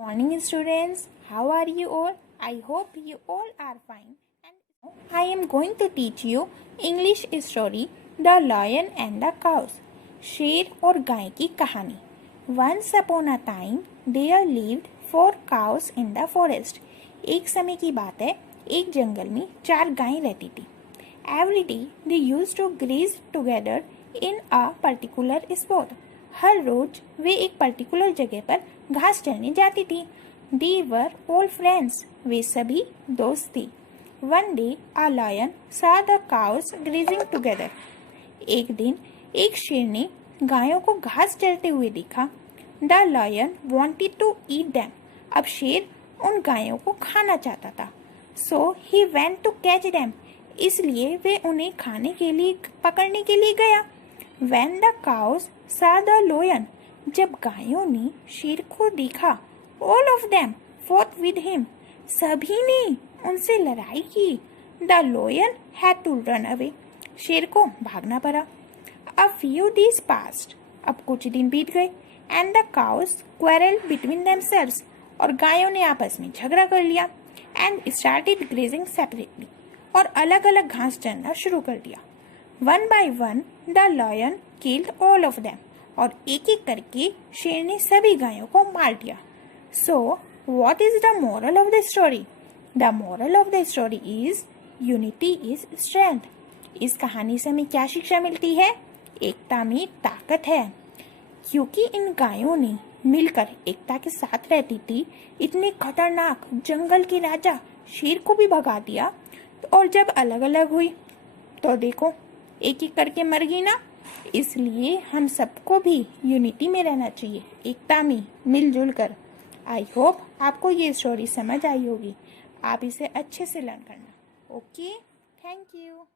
Morning students, how are you all? I hope you all are fine. And I am going to teach you English story The Lion and the Cows. शेर और गाय की कहानी. Once upon a time there lived 4 cows in the forest. एक समय की बात है, एक जंगल में 4 गायें रहती थी. Every day they used to graze together in a particular spot. हर रोज वे एक पर्टिकुलर जगह पर घास चरने जाती थी. They were all friends. वे सभी दोस्त थी. One day a lion saw the cows grazing together. एक दिन एक शेर ने गायों को घास चरते हुए देखा. The lion wanted to eat them. अब शेर उन गायों को खाना चाहता था. So he went to catch them. इसलिए वे उन्हें खाने के लिए पकड़ने के लिए गया. When the cows saw the lion, जब गायों ने शेर को देखा, all of them fought with him. सभी ने उनसे लड़ाई की. The lion had to run away. शेर को भागना पड़ा. A few days passed. अब कुछ दिन बीत गए. And the cows quarreled between themselves. और गायों ने आपस में झगड़ा कर लिया. And started grazing separately. और अलग-अलग घास चरना शुरू कर दिया. One by one, the lion killed all of them. और एक-एक करके शेर ने सभी गायों को मार दिया. So, what is the moral of the story? The moral of the story is unity is strength. इस कहानी से हमें क्या शिक्षा मिलती है? एकता में ताकत है. क्योंकि इन गायों ने मिलकर एकता के साथ रहती थी, इतने खतरनाक जंगल के राजा शेर को भी भगा दिया. और जब अलग-अलग हुई तो देखो एक एक करके मर गई ना. इसलिए हम सबको भी यूनिटी में रहना चाहिए, एकता में मिलजुल कर. आई होप आपको ये स्टोरी समझ आई होगी. आप इसे अच्छे से लर्न करना. Okay, thank you.